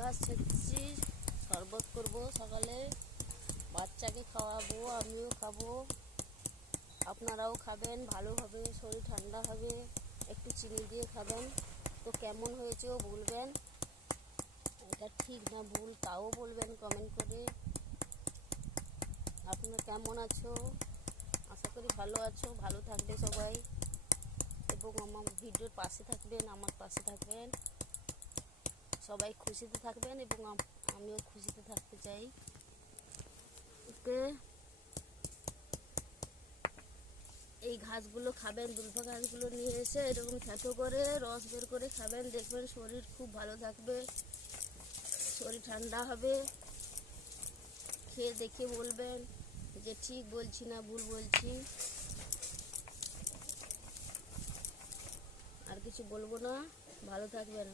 গাছ ছেঁচছি, শরবত করব সকালে, বাচ্চাকে খাওয়াবো, আমিও খাবো, আপনারাও খাবেন, ভালো হবে, শরীর ঠান্ডা হবে, একটু চিনি দিয়ে খাবেন। তো কেমন হয়েছেও বলবেন, এটা ঠিক না ভুল তাও বলবেন কমেন্ট করে। আপনারা কেমন আছো? আশা করি ভালো আছো, ভালো থাকবে সবাই, এবং আমার ভিডিওর পাশে থাকবেন, আমার পাশে থাকবেন, সবাই খুশিতে থাকবেন এবং আমিও খুশিতে থাকতে চাই। ওকে, এই ঘাসগুলো খাবেন, দুলফা ঘাসগুলো নিয়ে এসে এরকম থেঁতো করে রস বের করে খাবেন, দেখবেন শরীর খুব ভালো থাকবে, শরীর ঠান্ডা হবে। খেয়ে দেখে বলবেন যে ঠিক বলছি না ভুল বলছি। আর কিছু বলবো না, ভালো থাকবেন।